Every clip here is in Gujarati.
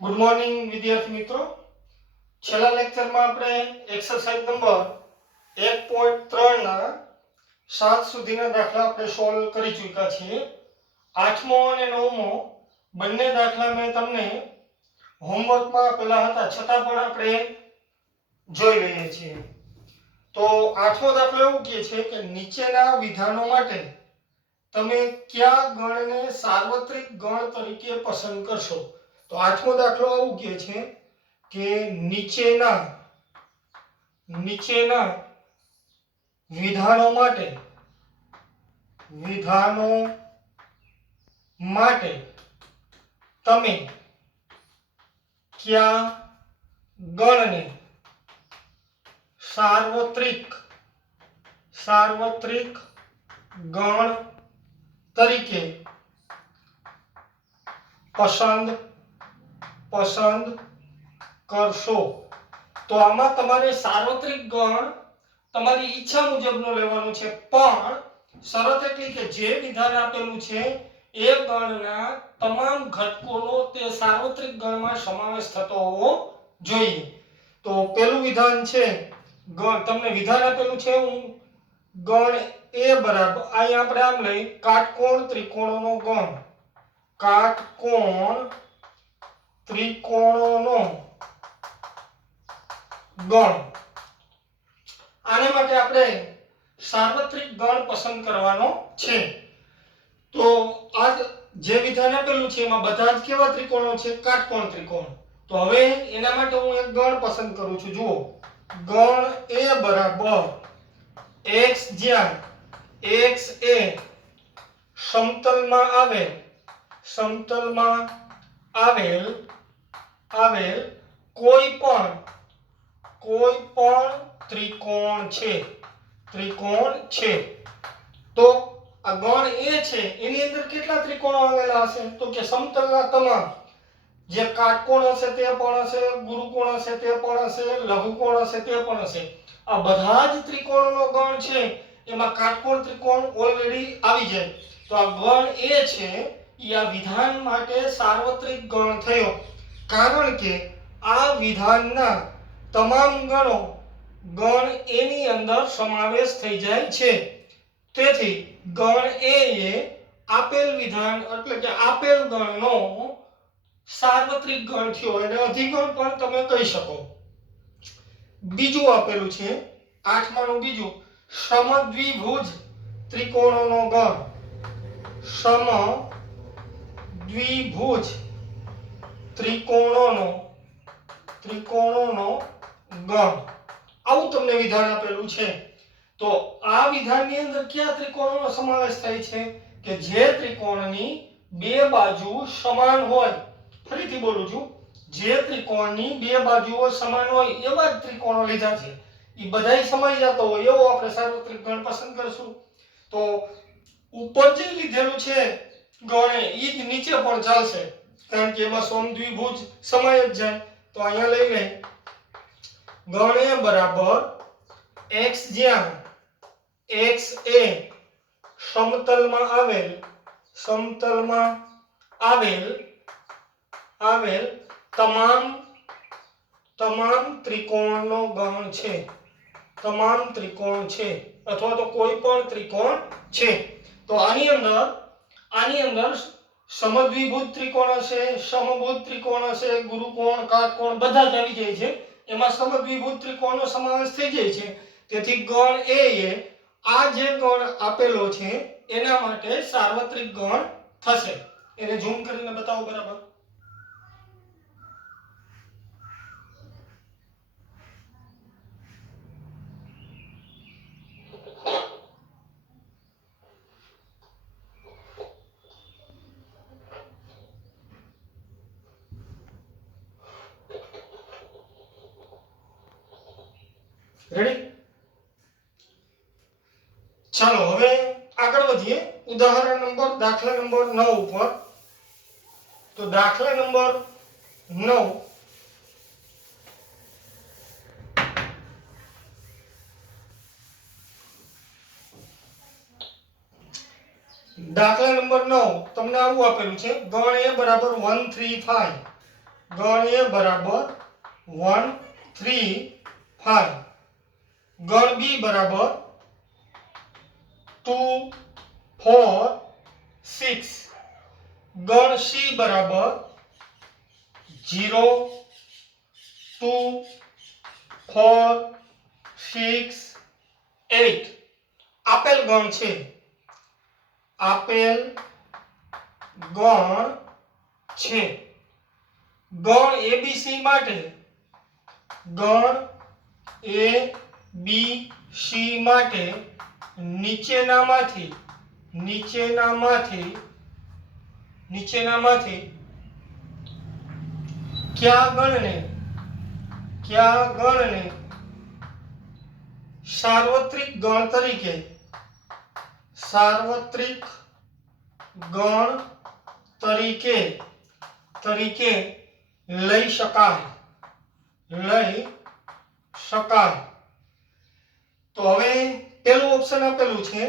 ગુડ મોર્નિંગ વિદ્યાર્થી મિત્રો. છેલ્લા લેક્ચરમાં આપણે એક્સરસાઇઝ નંબર 1.3 ના 7 સુધીના દાખલા આપણે સોલ્વ કરી ચૂક્યા છીએ. 8મો અને 9મો બંને દાખલા મેં તમને હોમવર્કમાં આપેલા હતા, છતાં પણ આપણે જોઈ લઈએ છીએ. તો 8મો દાખલો એવું કહે છે કે નીચેના વિધાનો માટે તમે કયા ગણને સાર્વત્રિક ગણ તરીકે પસંદ કરશો? તો 8મો દાખલો એવું કહે છે કે નીચેના વિધાનો માટે તમે કયા ગણને સાર્વત્રિક ગણ તરીકે પસંદ કરશો? તો આમાં તમારે સાર્વત્રિક ગણ તમારી ઈચ્છા મુજબનો લેવાનો છે, પણ શરત એટલી કે જે વિધાન આપેલું છે એ ગણના તમામ ઘટકોનો તે સાર્વત્રિક ગણમાં સમાવેશ થતો હોવો જોઈએ. તો પહેલું વિધાન છે, તમને વિધાન આપેલું છે હું ગણ એ બરાબર, અહીં આપણે આમ લઈ કાટકોણ ત્રિકોણોનો ગણ, કાટકોણ ત્રિકોણોનો ગણ. આને માટે આપણે સાર્વત્રિક ગણ પસંદ કરવાનો છે. તો આ જે વિધાન આપેલું છે એમાં બધા જ કેવા ત્રિકોણો છે? કાટકોણ ત્રિકોણ. તો હવે એના માટે હું એક ગણ પસંદ કરું છું. જુઓ, ગણ એ બરાબર x, જ્યાં x એ સમતલમાં આવેલ કોઈ પણ ત્રિકોણ છે. તો આ ગણ એ છે એની અંદર કેટલા ત્રિકોણો આવેલા હશે? તો કે સમતલના તમામ, જે કાટકોણ હશે તે પણ હશે, ગુરુકોણ હશે તે પણ હશે, લઘુકોણ હશે તે પણ હશે. આ બધા જ ત્રિકોણોનો ગણ છે. એમાં કાટકોણ ત્રિકોણ ઓલરેડી આવી જાય. તો આ ગણ એ છે એ આ વિધાન માટે સાર્વત્રિક ગણ થયો, કારણ કે આ વિધાનના તમામ ગણો ગણ એ ની અંદર સમાવેશ થઈ જાય છે. તેથી ગણ એ આપેલ વિધાન એટલે કે આપેલ ગણનો સાર્વત્રિક ગણ થયો, અને અધિગણ પણ તમે કહી શકો. બીજું આપેલું છે 8માનું બીજું, સમદ્વિભુજ ત્રિકોણોનો ગણ, સમદ્વિભુજ ત્રિકોણોનો ગણ. આવું તમને વિધાન આપેલું છે. તો આ વિધાનની અંદર કયા ત્રિકોણોનો સમાવેશ થાય છે? કે જે ત્રિકોણની બે બાજુ સમાન હોય. ફરીથી બોલું છું, જે ત્રિકોણની બે બાજુઓ સમાન હોય એવા જ ત્રિકોણો લીધા છે. એ બધાય સમાઈ જતો હોય એવો આપણે સાર્વત્રિક ગણ પસંદ કરશું. તો ઉપર જે લીધેલું છે ગણ એ જ નીચે પણ ચાલશે, કારણ કે એમાં સમદ્વિભુજ સમાય જ જાય. તો અહીંયા લઈ લે ગણ એ બરાબર x, જ્યાં x એ સમતલમાં આવેલ તમામ ત્રિકોણનો ગણ છે. અથવા તો કોઈ પણ ત્રિકોણ છે. તો આની અંદર સમદ્વિભુજ ત્રિકોણ હશે, સમભુજ ત્રિકોણ હશે, ગુરુકોણ, કાટકોણ બધા જ આવી જાય છે. એમાં સમદ્વિભુજ ત્રિકોણનો સમાવેશ થઈ જાય છે. તેથી ગણ એ આ જે ગણ આપેલો છે એના માટે સાર્વત્રિક ગણ થશે. એને ઝૂમ કરીને બતાવો બરાબર. રેડી? ચાલો હવે આગળ વધીએ ઉદાહરણ નંબર દાખલા નંબર 9 ઉપર. તો દાખલા નંબર 9, તમને આવું આપેલું છે, ગણ એ બરાબર 135 ગણ એ બરાબર 1 3 5, ગણ બી બરાબર 2 4 6, ગણ સી બરાબર 0 2 4 6 8 આપેલ ગણ છે. આપેલ ગણ છે. ગણ એબીસી માટે ગણ એ બી સી માટે નીચેનામાંથી કયા ગણને સાર્વત્રિક ગણ તરીકે લઈ શકાય. તો હવે પેલું ઓપ્શન આપેલું છે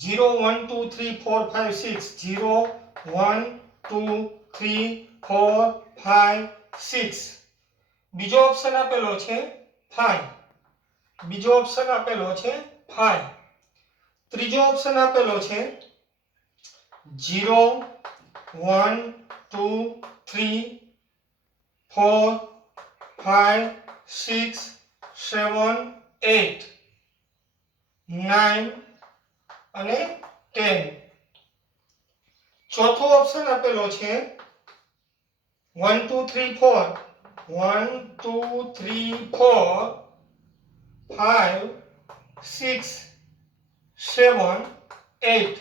0 1 2 3 4 5 6, 0 1 2 3 4 5 6. બીજો ઓપ્શન આપેલો છે 5. ત્રીજો ઓપ્શન આપેલો છે 0 1 2 3 4 5 6 7 8 9 અને 10. ચોથો ઓપ્શન આપેલો છે 1 2 3 4 1 2 3 4 5 6 7 8.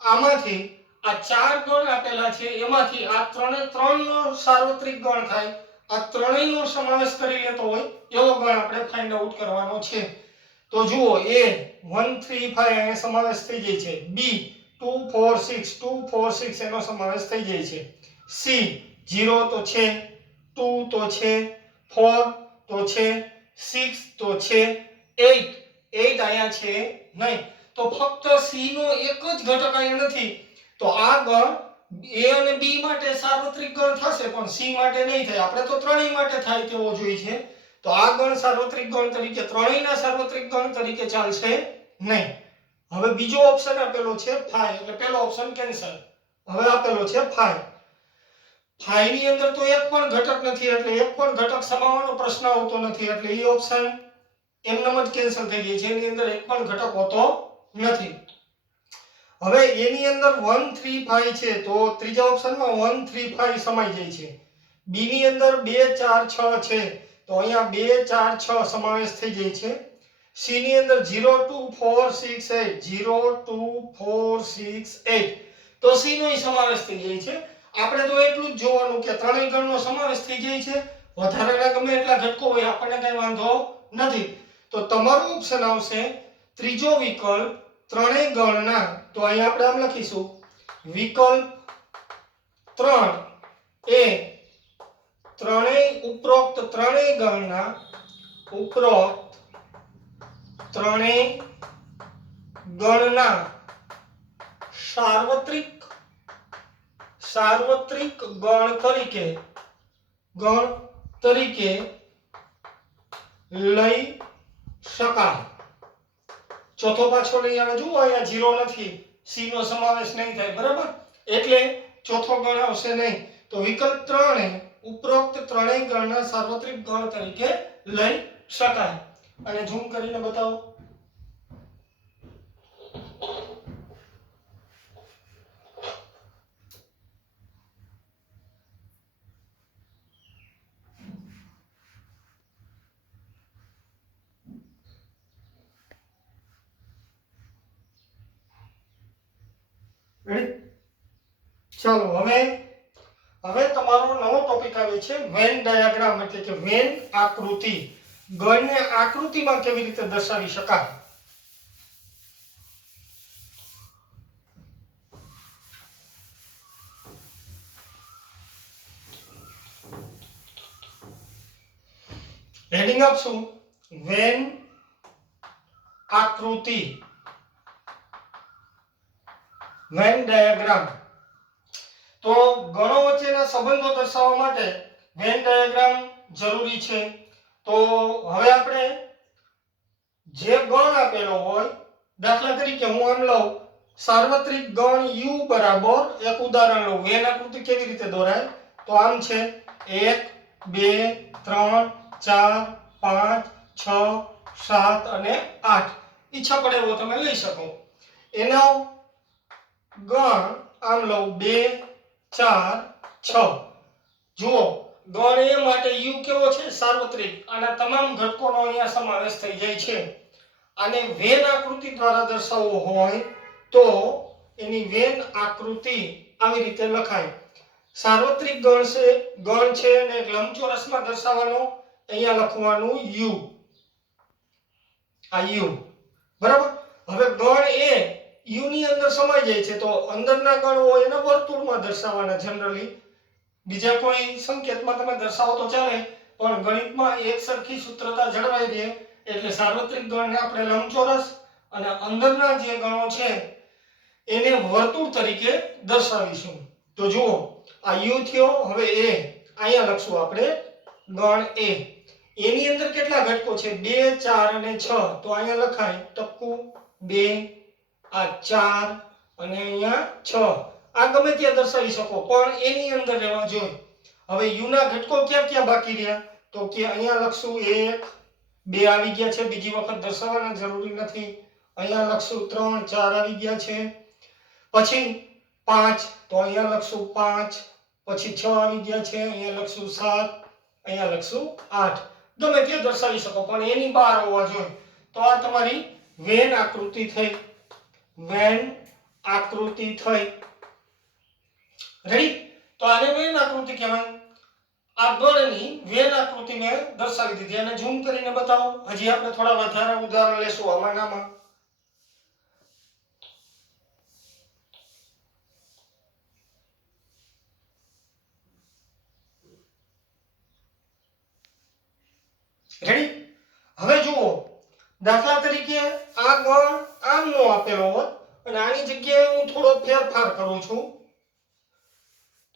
આમાંથી આ ચાર ગણ આપેલા છે એમાંથી આ ત્રણે ત્રણનો સાર્વત્રિક ગણ થાય, આ ત્રણેયનો સમાવેશ કરી લેતો હોય એવો ગણ આપણે ફાઇન્ડ આઉટ કરવાનો છે. તો જુઓ એ 1 3 5 અહીંયા સમાવેશ થઈ જાય છે. બી 2 4 6 2 4 6 એનો સમાવેશ થઈ જાય છે. સી 0 તો છે, 2 તો છે, 4 તો છે, 6 તો છે, 8 અહીંયા છે નહીં. તો ફક્ત સી નો એક જ ઘટક અહીંયા નથી. તો આ ગણ એ અને બી માટે સાર્વત્રિક ગણ થશે પણ સી માટે નહીં થાય. આપણે તો ત્રણેય માટે થાય તેવો જોઈએ છે. તો આ ગણ સાર્વત્રિક ગણ તરીકે ત્રણેયના સાર્વત્રિક ગણ તરીકે ચાલશે નહીં. હવે બીજો ઓપ્શન આપેલો છે 5 એટલે પહેલો ઓપ્શન કેન્સલ. હવે આપેલો છે 5. 5 ની અંદર તો એક પણ ઘટક નથી એટલે એક પણ ઘટક સમાવવાનો પ્રશ્ન આવતો નથી એટલે એ ઓપ્શન એમનેમ જ કેન્સલ થઈ ગઈ છે. એની અંદર એક પણ ઘટક હોતો નથી. હવે એની અંદર 1 3 5 છે તો ત્રીજા ઓપ્શનમાં 1 3 5 સમાઈ જાય છે. બી ની અંદર 2 4 6 છે તો અહીંયા 2 4 6 સમાવેશ થઈ જાય છે. સી ની અંદર 0 2 4 6 8 0 2 4 6 8 તો સી નો સમાવેશ થઈ જાય છે. આપણે તો એટલું જ જોવાનું કે ત્રણેય ગણનો સમાવેશ થઈ જાય છે. વધારાના ગમે એટલા ઘટકો હોય આપણને કઈ વાંધો નથી. તો તમારું ઓપ્શન આવશે ત્રીજો વિકલ્પ ત્રણેય ગણના. તો અહીં આપણે આમ લખીશું વિકલ્પ 3 એ ઉપરોક્ત ત્રણેય ગણના સાર્વત્રિક ગણ તરીકે લઈ શકાય. ચોથો પાછો નહીં આવે. જુઓ અહીંયા 0 નથી, સી નો સમાવેશ નહીં થાય બરાબર, એટલે ચોથો ગણ આવશે નહીં. તો વિકલ્પ 3 એ ઉપરોક્ત ત્રણેય ગણના સાર્વત્રિક ગણ તરીકે લઈ શકાય. અને ઝૂમ કરીને બતાવો. ચાલો હવે તમારો નવો ટોપિક આવે છે વેન ડાયાગ્રામ એટલે કે વેન આકૃતિ. ગણને આકૃતિમાં કેવી રીતે દર્શાવી શકાય. હેડિંગ આપશું વેન આકૃતિ, વેન ડાયાગ્રામ. તો ગણો વચ્ચેના સંબંધો દર્શાવવા માટે વેન ડાયાગ્રામ જરૂરી છે. તો હવે આપણે જે ગણ આપેલો હોય, દાખલા તરીકે હું આમ લઉં સાર્વત્રિક ગણ u બરાબર, એક ઉદાહરણ લઉં, વેન આકૃતિ કેવી રીતે દોરાય તો આમ છે 1 2 3 4 5 6 7 અને 8. ઈચ્છા પડે એવો તમે લઈ શકો. એનો ગણ આમ લઉં 2 4 6. જુઓ ગણ એ માટે u કેવો છે સાર્વત્રિક, આના તમામ ઘટકોનો અહીંયા સમાવેશ થઈ જાય છે. આને વેન આકૃતિ દ્વારા દર્શાવવો હોય તો એની વેન આકૃતિ આવી રીતે લખાય. સાર્વત્રિક ગણ છે અને લંબચોરસમાં દર્શાવવાનો, અહીંયા લખવાનું u, આ u બરાબર. હવે ગણ એ u ની અંદર સમાઈ જાય છે તો અંદરના ગણ હોય એને વર્તુળમાં દર્શાવવાના જનરલી. બીજા કોઈ સંકેતમાં તમે દર્શાવો તો ચાલે, પણ ગણિતમાં એક સરખી સૂત્રતા જળવાઈ રહે એટલે સાર્વત્રિક ગણને આપણે લંબચોરસ અને અંદરના જે ગણો છે એને વર્તુળ તરીકે દર્શાવીશું. તો જુઓ આ u થયો, હવે a અહીંયા લખશું આપણે ગણ a. એની અંદર કેટલા ઘટકો છે 2 4 અને 6. તો અહીંયા લખાય ટપકું 2, આ 4 અને અહીંયા 6. આ ગમે ત્યાં દર્શાવી શકો પણ એની અંદર રહેવા જોઈએ. હવે u ના ઘટકો ક્યાં ક્યાં બાકી રહ્યા તો કે અહીંયા લખશું 1 2 આવી ગયા છે, બીજી વખત દર્શાવવાના જરૂરી નથી. અહીંયા લખશું 3 4 આવી ગયા છે. પછી 5 તો અહીંયા લખશું 5, પછી 6 આવી ગયા છે, અહીંયા લખશું 7, અહીંયા લખશું 8. ગમે તે દર્શાવી શકો પણ એની બહાર હોવા જોઈએ. તો આ તમારી વેન આકૃતિ થઈ, વેન આકૃતિ થઈ. રેડી? તો આને વેન આકૃતિ કહેવાય. આ ગણની વેન આકૃતિ મેં દર્શાવી દીધી. અને ઝૂમ કરીને બતાવો. હજી આપણે થોડા વધારે ઉદાહરણ લેશું આમાંનામાં. રેડી? હવે જુઓ દાખલા તરીકે આ ગણ આમનો આપેલો હોત અને આની જગ્યાએ હું થોડો ફેરફાર કરું છું.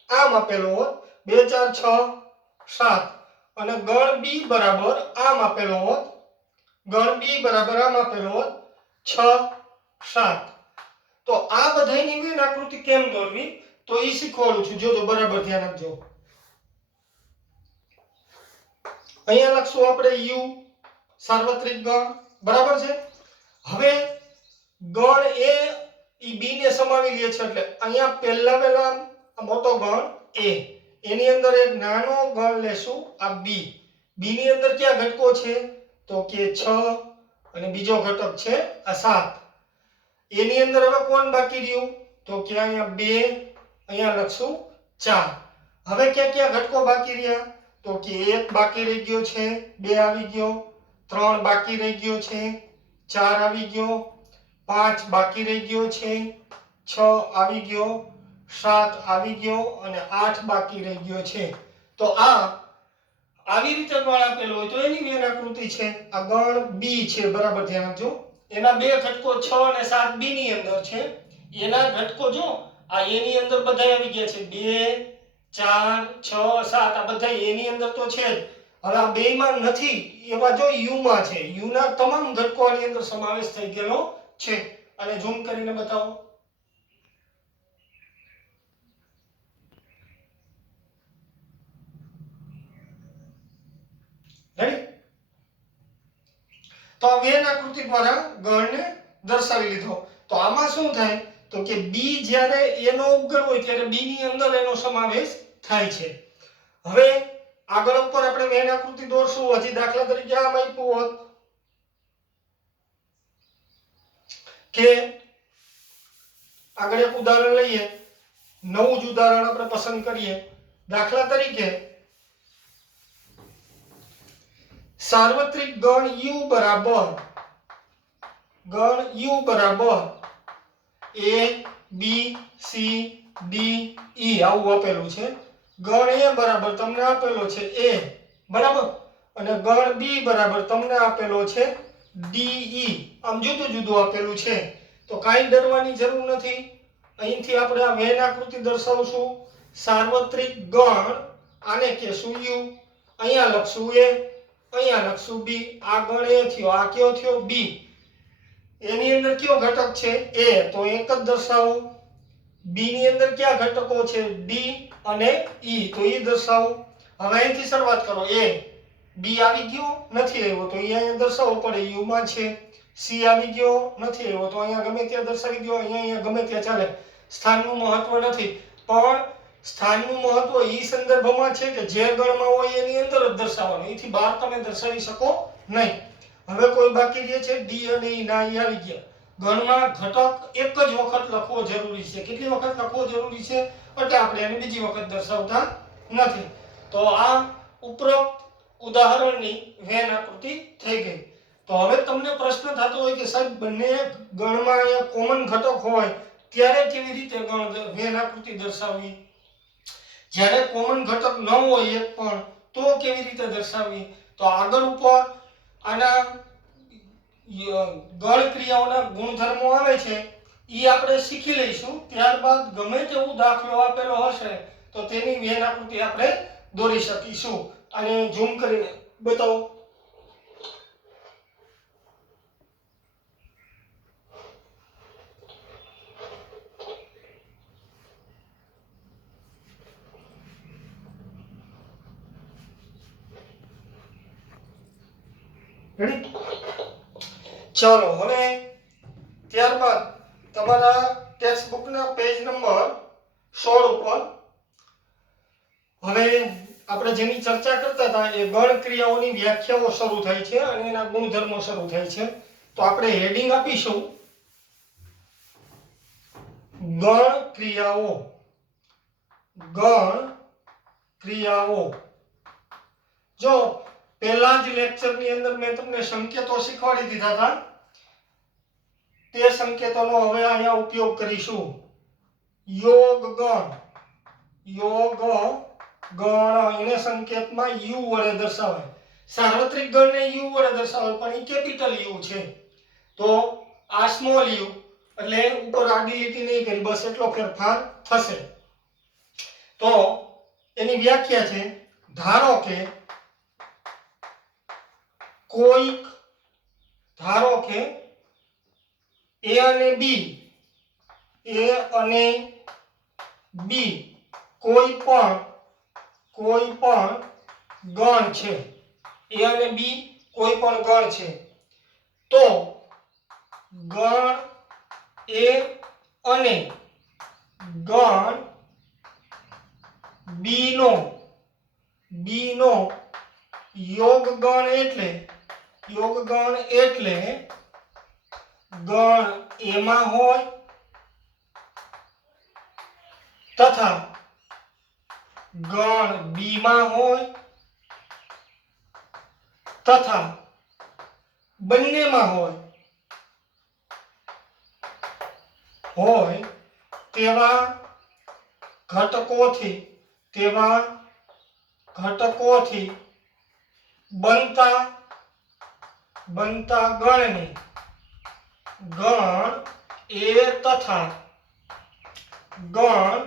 આમ આપેલો હોત 2 4 6 7 અને ગણ b બરાબર આમ આપેલો હોત, ગણ b બરાબર આમ આપેલો હોત 6 7. તો આ બધાયની વેન આકૃતિ કેમ દોરવી તો એ શીખવાડું છું. જોજો બરાબર ધ્યાન આપજો. અહીંયા લખશું આપણે u સાર્વત્રિક ગણ બરાબર છે. હવે ગણ એ ઈ b ને સમાવી લે છે એટલે અહીંયા પહેલા મોટો ગણ a, એની અંદર એક નાનો ગણ લેશું આ b. b ની અંદર કયા ઘટકો છે તો કે 6 અને બીજો ઘટક છે આ 7. એની અંદર હવે કોણ બાકી રહ્યું તો કે અહીંયા 2, અહીંયા લખશું 4. હવે ક્યાં ક્યાં ઘટકો બાકી રહ્યા તો કે 1 બાકી રહી ગયો છે, 2 આવી ગયો, 3 બાકી રહી ગયો છે, 4 આવી ગયો, 5 બાકી રહી ગયો છે, 6 આવી ગયો, 7 આવી ગયો અને 8 બાકી રહી ગયો છે. તો આ આવી રીતે ગણ આપેલો હોય તો એની વેન આકૃતિ છે. આ ગણ b છે, બરાબર ધ્યાન આપજો. એના બે ઘટકો 6 અને 7 b ની અંદર છે. એના ઘટકો જો આ a ની અંદર બધા આવી ગયા છે 2 4 6 7, આ બધા એની અંદર તો છે જ. હવે આ બે માં નથી એવા જો u માં છે, u ના તમામ ઘટકો આની અંદર સમાવેશ થઈ ગયેલો છે. અને ઝૂમ કરીને બતાવો. રેડી? તો આ વેન આકૃતિ દ્વારા ગણને દર્શાવી લીધો. તો આમાં શું થાય તો કે b જ્યારે a નો ઉપગણ હોય ત્યારે b ની અંદર એનો સમાવેશ થાય છે. હવે આગળ ઉપર આપણે વેન આકૃતિ દોરશું. હજી દાખલા તરીકે આમ આપ્યું હોત કે આગળ એક ઉદાહરણ લઈએ, નવું જ ઉદાહરણ આપણે પસંદ કરીએ. દાખલા તરીકે સાર્વત્રિક ગણ u બરાબર a b c d e આવું આપેલું છે. ગણ a બરાબર તમને આપેલો છે a બરાબર, અને ગણ b બરાબર તમને આપેલો છે d e. આમ જુદું જુદું આપેલું છે તો કાંઈ ડરવાની જરૂર નથી. અહીંથી આપણે આ વેન આકૃતિ દર્શાવશું. સાર્વત્રિક ગણ આને કહેશું યુ. અહીંયા લખશું એ, અહીંયા લખશું બી. આ ગણ એ થયો, આ કયો થયો બી. એની અંદર કયો ઘટક છે એ, તો એક જ દર્શાવો. બી ની અંદર કયા ઘટકો છે ડી અને ઈ, તો ઈ દર્શાવો. હવે અહીંથી શરૂઆત કરો. એ બી આવી ગયો નથી આવ્યો તો અહીંયા દર્શાવવો પડે, યુ માં છે. સી આવી ગયો નથી આવ્યો તો અહીંયા ગમે ત્યાં દર્શાવી દો, અહીંયા ગમે ત્યાં ચાલે. સ્થાનનું મહત્વ નથી, પણ સ્થાનનું મહત્વ ઈ સંદર્ભમાં છે કે જે ગણમાં હોય એની અંદર જ દર્શાવવાનું, એથી બહાર તમે દર્શાવી શકો નહીં. હવે કોઈ બાકી રહે છે ડી અને ઈ ના, ઈ આવી ગયા. ગણમાં ઘટક એક જ વખત લખવો જરૂરી છે. કેટલી વખત લખવો જરૂરી છે એટલે આપણે એને બીજી વખત દર્શાવતા નથી. તો આ ઉપરોક્ત ઉદાહરણની વેન આકૃતિ થઈ ગઈ. તો હવે તમને પ્રશ્ન થતો હોય કે સાહેબ બંને ગણમાં અહીંયા કોમન ઘટક હોય ત્યારે કેવી રીતે વેન આકૃતિ દર્શાવવી? જ્યારે કોમન ઘટક ન હોય એક પણ તો કેવી રીતે દર્શાવવી? તો આગળ ઉપર આના ગણ ક્રિયાઓના ગુણધર્મો આવે છે એ આપણે શીખી લઈશું. ત્યારબાદ ગમે તેવો દાખલો આપેલો હશે તો તેની વેન આકૃતિ આપણે દોરી શકીશું. અને ઝૂમ કરીને બતાવો. રેડી? ચાલો હવે ત્યારબાદ તમારા ટેક્સ્ટ બુકના પેજ નંબર 16 ઉપર હવે આપણે જેની ચર્ચા કરતા હતા એ ગણ ક્રિયાઓની વ્યાખ્યાઓ શરૂ થાય છે અને એના ગુણધર્મો શરૂ થાય છે. તો આપણે હેડિંગ આપીશું ગણ ક્રિયાઓ. ગણ ક્રિયાઓ. જો પહેલા જ લેક્ચરની અંદર મેં તમને સંકેતો શીખવાડી દીધા હતા, તે સંકેતોનો હવે અહીંયા ઉપયોગ કરીશું. યોગ ગણ. યોગ ગણ એને સંકેતમાં યુ વડે દર્શાવાય. સાર્વત્રિક ગણને યુ વડે દર્શાવાય પણ એ કેપિટલ યુ છે. તો આ સ્મોલ યુ એટલે ઉપર આડી લીટી નહીં કરી, બસ એટલો ફેરફાર થશે. તો એની વ્યાખ્યા છે, ધારો કે કોઈક, ધારો કે એ અને બી, એ અને બી કોઈ પણ ગણ છે. એ અને બી કોઈ પણ ગણ છે તો ગણ એ અને ગણ બી નો યોગ ગણ એટલે ગણ એમાં હોય તથા ગણ બી માં હોય તથા બંનેમાં હોય તેવા ઘટકોથી બનતા ગણને ગણ એ તથા ગણ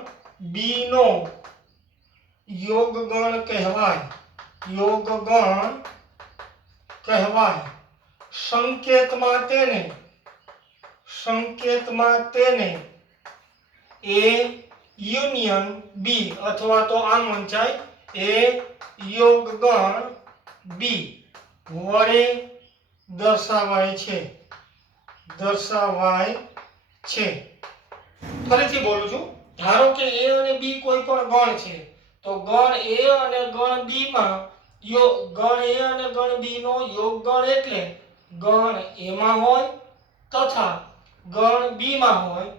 બી નો યોગ ગણ કહેવાય. સંકેતમાં તેને એ યુનિયન બી અથવા તો આમ વંચાય એ યોગ ગણ બી વડે દર્શાવાય છે. ફરીથી બોલું છું. ધારો કે એ અને બી કોઈ પણ ગણ છે તો ગણ એ અને ગણ બી માં ગણ એ અને ગણ બી નો યોગ ગણ એટલે ગણ એમાં હોય તથા ગણ બી માં હોય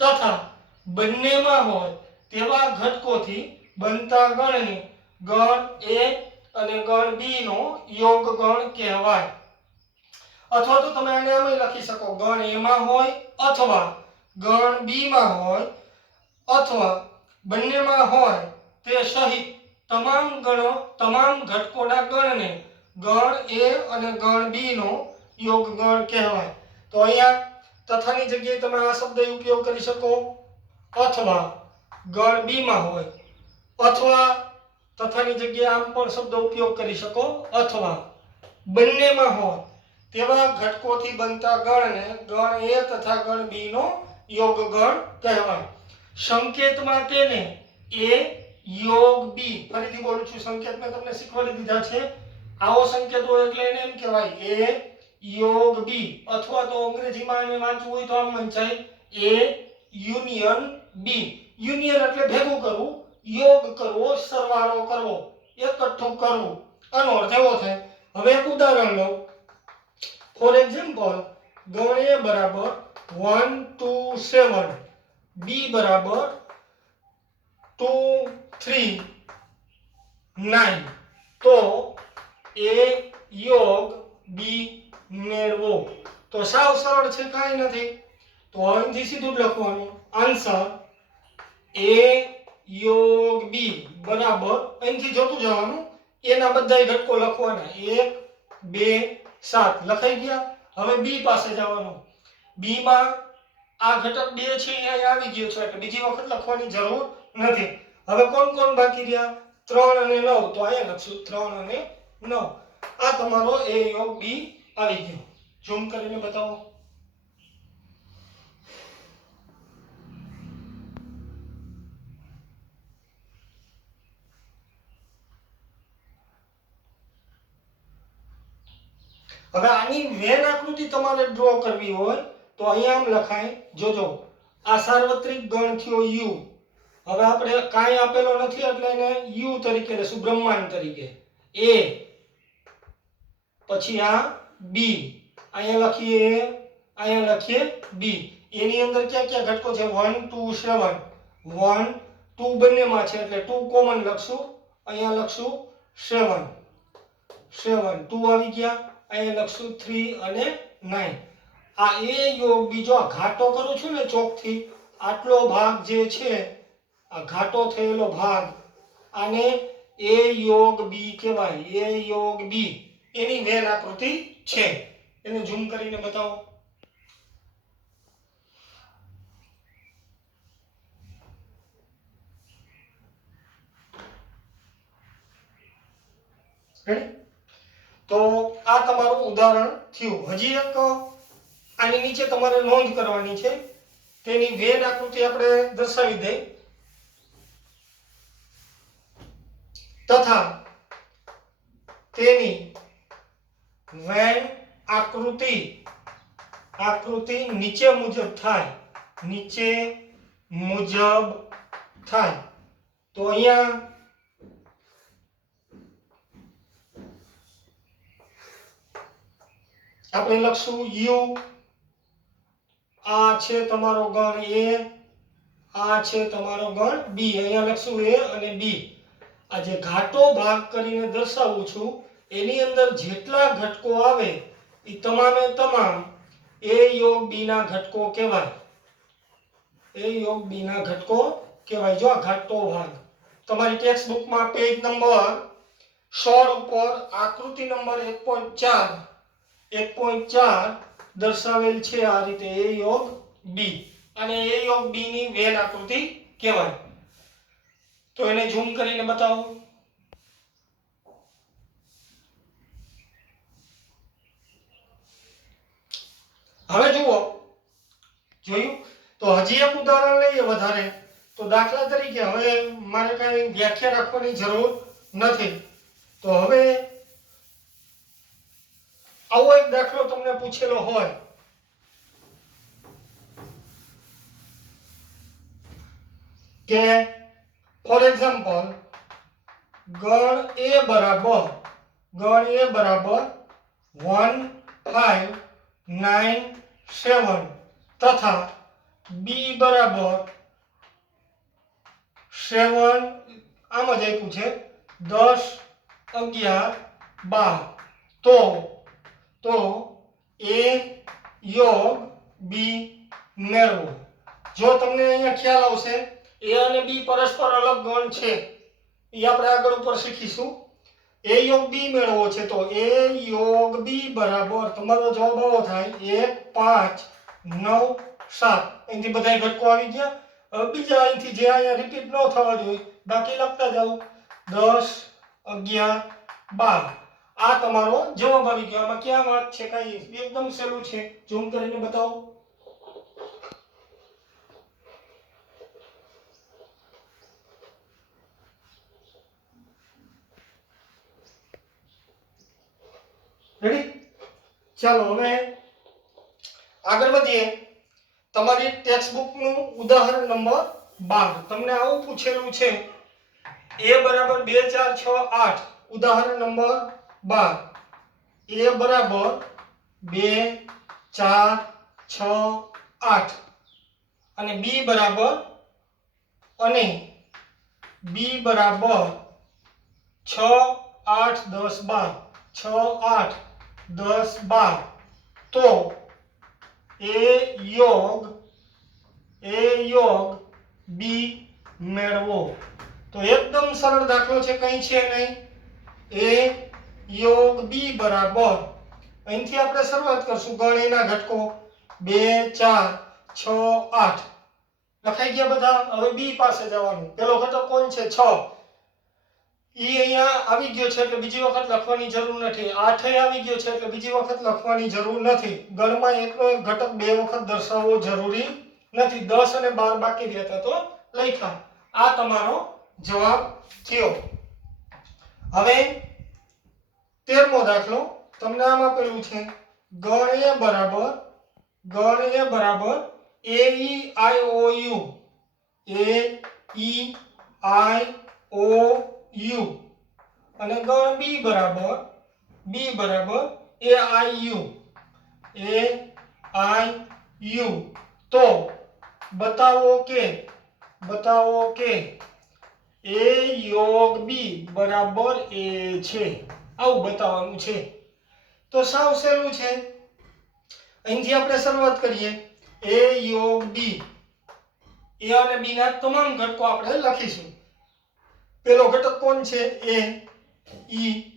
તથા બંનેમાં હોય તેવા ઘટકોથી બનતા ગણને ગણ એ અને ગણ બી નો યોગ ગણ કહેવાય. અથવા તો તમે આને આમ લખી શકો, ગણ એમાં હોય અથવા ગણ બી માં હોય અથવા બંનેમાં હોય તે સહિત તમામ ઘટકોના ગણને ગણ એ અને ગણ બી નો યોગ ગણ કહેવાય. તો અહીંયા તથાની જગ્યાએ તમે આ શબ્દ ઉપયોગ કરી શકો અથવા ગણ બી માં હોય, અથવા તથાની જગ્યાએ આમ પણ શબ્દ ઉપયોગ કરી શકો, અથવા બંનેમાં હોય તેવા ઘટકોથી બનતા ગણને ગણ એ તથા ગણ બી નો યોગ ગણ કહેવાય. સંકેતમાં તેને એ યોગ બી, ફરીથી બોલું છું, સંકેત મેં તમને શીખવાડી દીધા છે. આવો સંકેત હોય એટલે એને એમ કહેવાય એ યોગ બી, અથવા તો અંગ્રેજીમાં એને વાંચવું હોય તો આમ વંચાય એ યુનિયન બી. યુનિયન એટલે ભેગું કરવું, યોગ કરવો, સરવાળો કરવો, એકઠું કરવું, આનો અર્થ એવો થાય. હવે એક ઉદાહરણ લો. ફોર એક્ઝામ્પલ, ગણ એ બરાબર 1 2 7, બી બરાબર 2 3 9, તો એ યોગ બી મેળવો. તો સાવ સરળ છે, કાંઈ નથી. તો અહીંથી સીધું જ લખવાનું આન્સર એ યોગ બી બરાબર, અહીંથી જોતું જવાનું, એના બધાય ઘટકો લખવાના 1 2 7 લખાઈ ગયા. હવે બી પાસે જવાનું. બી માં આ ઘટક 2 છે એ અહીં આવી ગયો છે એટલે બીજી વખત લખવાની જરૂર નથી. હવે કોણ કોણ બાકી રહ્યા? 3 અને 9, તો અહીંયા લખશું 3 અને 9. આ તમારો એ યોગ બી આવી ગયો. ઝૂમ કરીને બતાવો. હવે આની વેન આકૃતિ તમારે ડ્રો કરવી હોય તો અહીંયા આમ લખાય, જોજો, આ સાર્વત્રિક ગણ થયો યુ. હવે આપણે કાંઈ આપેલો નથી એટલે એને યુ તરીકે લેશું, બ્રહ્માંડ તરીકે. એ પછી આ બી, અહીંયા લખીએ એ, અહીંયા લખીએ બી. એની અંદર ક્યાં ક્યાં ઘટકો છે? 1 2 7. 1 2 બંનેમાં છે એટલે 2 કોમન લખશું, અહીંયા લખશું 7 7, 2 આવી ગયા, અહીંયા લખશું 3 અને 9. આ એ યોગ બીજો ઘાટો કરું છું ને ચોકથી, આટલો ભાગ જે છે આ ઘાટો થયેલો ભાગ, આને એ યોગ બી કહેવાય. એ યોગ બી એની વેન આકૃતિ છે. એને ઝૂમ કરીને બતાવો. તો આ તમારું ઉદાહરણ થયું. હજી એક આની નીચે તમારે નોંધ કરવાની છે, તેની વેન આકૃતિ આપણે દર્શાવી દઈ. તથા તેની વેન આકૃતિ નીચે મુજબ થાય. નીચે મુજબ થાય. તો અહીંયા આપણે લખશું યુ, આ છે તમારો ગણ એ, આ છે તમારો ગણ બી. અહીંયા લખશું એ અને બી. આ જે ઘાટો ભાગ કરીને દર્શાવું છું એની અંદર જેટલા ઘટકો આવે એ તમામે તમામ એ યોગ બી ના ઘટકો કહેવાય. એ યોગ બી ના ઘટકો કહેવાય. જો આ ઘાટો ભાગ તમારી ટેક્સ્ટ બુકમાં પેજ નંબર 16 ઉપર આકૃતિ નંબર 1.4 દર્શાવેલ છે આ રીતે એ યોગ બી. અને એ યોગ બી ની વેન આકૃતિ કહેવાય. તો એને ઝૂમ કરીને બતાવો. હવે જુઓ, જોયું? તો હજી એક ઉદાહરણ લઈએ વધારે. તો દાખલા તરીકે હવે મારે કઈ વ્યાખ્યા રાખવાની જરૂર નથી. તો હવે આવો એક દાખલો તમને પૂછેલો હોય કે ફોર એક્ઝામ્પલ, ગણ એ બરાબર 1 5 9 7 તથા બી બરાબર 7, આમ જ આપ્યું છે 10 11 12. તો એ યોગ બી મેળવો. જો તમને અહીંયા ખ્યાલ આવશે, એ અને બી પરસ્પર અલગ ગણ છે, એ આપણે આગળ ઉપર શીખીશું. એ યોગ બી મેળવવો છે તો એ યોગ બી બરાબર તમારો જવાબ આવો થાય 1 5 9 7. અહીંથી બધા ઘટકો આવી ગયા. હવે બીજા અહીંથી જે અહીંયા રિપીટ ન થવા જોઈએ બાકી લખતા જાઓ 10 11 12 આ તમારો જવાબ આવી ગયો આમાં ક્યાં વાત છે કઈ એકદમ સહેલું છે ઝૂમ કરીને બતાવો રેડી ચાલો હવે આગળ વધીએ તમારી ટેક્સ્ટ બુક નું ઉદાહરણ નંબર 12 તમને આવું પૂછેલું છે a બરાબર 2 4 6 8 ઉદાહરણ નંબર 12 a બરાબર 2 4 6 8 અને b બરાબર 6 8 10 12 6 8 10 12 તો a યોગ b મેળવો તો એકદમ સરળ દાખલો છે કઈ છે નહીં a યોગ b બરાબર અહીંથી આપણે શરૂઆત કરશું ગણના ઘટકો 2 4 6 8 લખાઈ ગયા બધા હવે b પાસે જવાનું પેલો ઘટક કોણ છે 6 ઈ અહીંયા આવી ગયો છે એટલે બીજી વખત લખવાની જરૂર નથી 8 આવી ગયો છે એટલે બીજી વખત લખવાની જરૂર નથી ગણમાં એકનો એક ઘટક બે વખત દર્શાવવો જરૂરી નથી 10 અને 12 બાકી રહેતા તો લખ્યા આ તમારો જવાબ થયો હવે 13મો દાખલો તમને આમ આપેલું છે ગણ a બરાબર a e i o u અને ગણ b બરાબર a i u તો બતાવો કે a યોગ b બરાબર a છે આવું બતાવવાનું છે તો સાવ સહેલું છે અહીંથી આપણે શરૂઆત કરીએ a યોગ b a અને b ના તમામ ઘટકો આપણે લખીશું પેલો ઘટક કોણ છે a e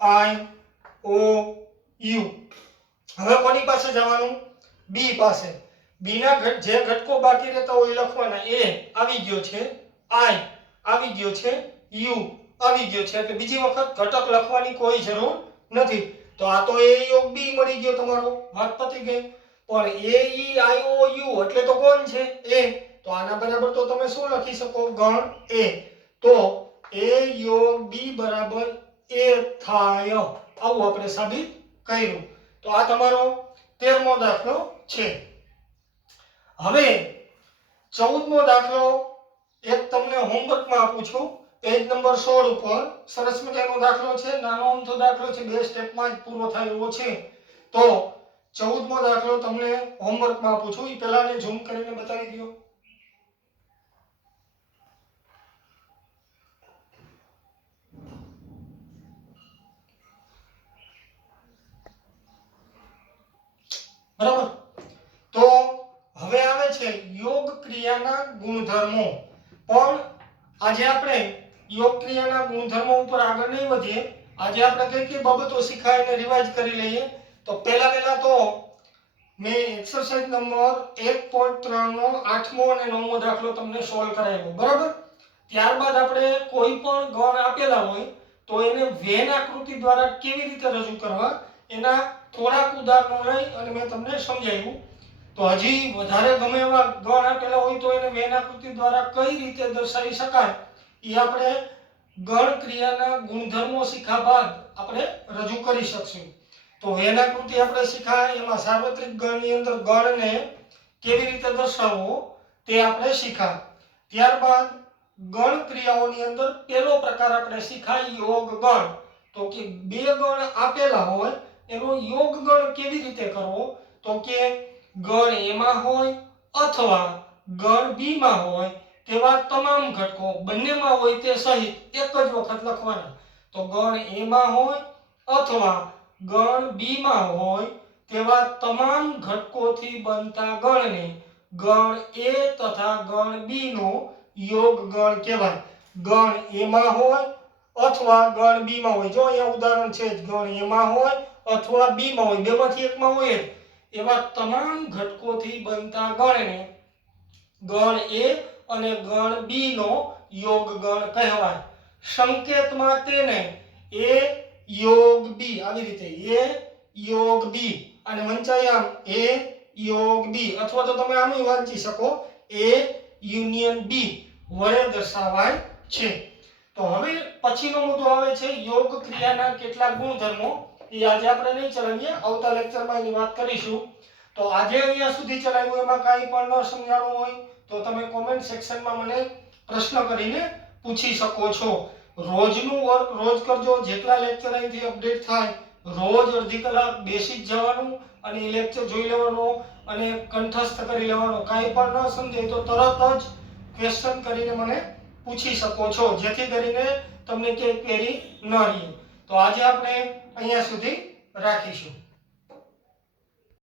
i o u હવે કોની પાસે જવાનું b પાસે b ના જે ઘટકો બાકી રહેતા હોય લખવાના a આવી ગયો છે i આવી ગયો છે u આવી ગયો છે એટલે બીજી વખત ઘટક લખવાની કોઈ જરૂર નથી તો આ તો a યોગ b મળી ગયો તમારો વાત પતી ગઈ પણ a e i o u એટલે તો કોણ છે a તો આના બરાબર તો તમે શું લખી શકો ગણ a તો a યોગ b બરાબર a થાય આવું આપણે સાબિત કર્યું તો આ તમારો 13મો દાખલો છે હવે 14મો દાખલો એક તમને હોમવર્કમાં આપું છું પેજ નંબર 16 ઉપર સરસ મજાનો દાખલો છે નાનો અમથો દાખલો છે બે સ્ટેપમાં જ પૂરો થાય એવો છે તો 14મો દાખલો તમને હોમવર્કમાં આપું છું એ પહેલાને ઝૂમ કરીને બતાવી દો બરાબર તો હવે આવે છે યોગ ક્રિયાના ગુણધર્મો પણ આજે આપણે યોગ ક્રિયાના ગુણધર્મો ઉપર આગળ નહીં વધીએ આજે આપણે કઈ બાબતો શીખાય અને રિવાઇઝ કરી લઈએ તો પહેલા તો મેં એક્સરસાઇઝ નંબર 1.3 નો 8મો અને 9મો દાખલો તમને સોલ્વ કરાવ્યો બરાબર ત્યારબાદ આપણે કોઈ પણ ગણ આપેલા હોય તો એને વેન આકૃતિ દ્વારા કેવી રીતે રજૂ કરવા એના થોડાક ઉદાહરણો લઈ અને મેં તમને સમજાવ્યું તો હજી વધારે ગમે એવા ગણ આપેલા હોય તો એને વેન આકૃતિ દ્વારા કઈ રીતે દર્શાવી શકાય એ આપણે ગણ ક્રિયાના ગુણધર્મો શીખ્યા બાદ આપણે રજૂ કરી શકશું તો વેન આકૃતિ આપણે શીખ્યા એમાં સાર્વત્રિક ગણની અંદર ગણને કેવી રીતે દર્શાવવો તે આપણે શીખ્યા ત્યારબાદ ગણ ક્રિયાઓની અંદર પહેલો પ્રકાર આપણે શીખ્યા યોગ ગણ તો કે બે ગણ આપેલા હોય એનો યોગ ગણ કેવી રીતે કરવો તો કે ગણ a માં હોય અથવા ગણ b માં હોય તેવા તમામ ઘટકો બંનેમાં હોય તે સહિત એક જ વખત લખવાના તો ગણ a માં હોય અથવા ગણ b માં હોય તેવા તમામ ઘટકોથી બનતા ગણને ગણ a તથા ગણ b નો યોગ ગણ કહેવાય ગણ a માં હોય અથવા ગણ b માં હોય જો અહીંયા ઉદાહરણ છે ગણ a માં હોય અથવા b માં હોય બેમાંથી એકમાં હોય એવા તમામ ઘટકોથી બનતા ગણને ગણ એ અને ગણ બી નો યોગ ગણ કહેવાય. સંકેતમાં તેને એ યોગ બી આવી રીતે એ યોગ બી અને વંચાય આમ એ યોગ બી અથવા તો તમે આમ વાંચી શકો એ યુનિયન બી વડે દર્શાવાય છે. તો હવે પછીનો મુદ્દો આવે છે યોગ ક્રિયાના કેટલાક ગુણધર્મો. એ આજે આપણે નહીં ચલાવીએ, આવતા લેક્ચરમાં એની વાત કરીશું. તો આજે અહીંયા સુધી ચલાવ્યું એમાં કાંઈ પણ ન સમજાણું હોય તો તમે કોમેન્ટ સેક્શનમાં મને પ્રશ્ન કરીને પૂછી શકો છો. રોજનું વર્ક રોજ કરજો. જેટલા લેક્ચર અહીંથી અપડેટ થાય રોજ અડધી કલાક બેસી જ જવાનું અને એ લેક્ચર જોઈ લેવાનો અને કંઠસ્થ કરી લેવાનો. કાંઈ પણ ન સમજાય તો તરત જ ક્વેશ્ચન કરીને મને પૂછી શકો છો, જેથી કરીને તમને ક્યાંય ક્વેરી ન રહે. તો આજે આપણે અહીંયા સુધી રાખીશું.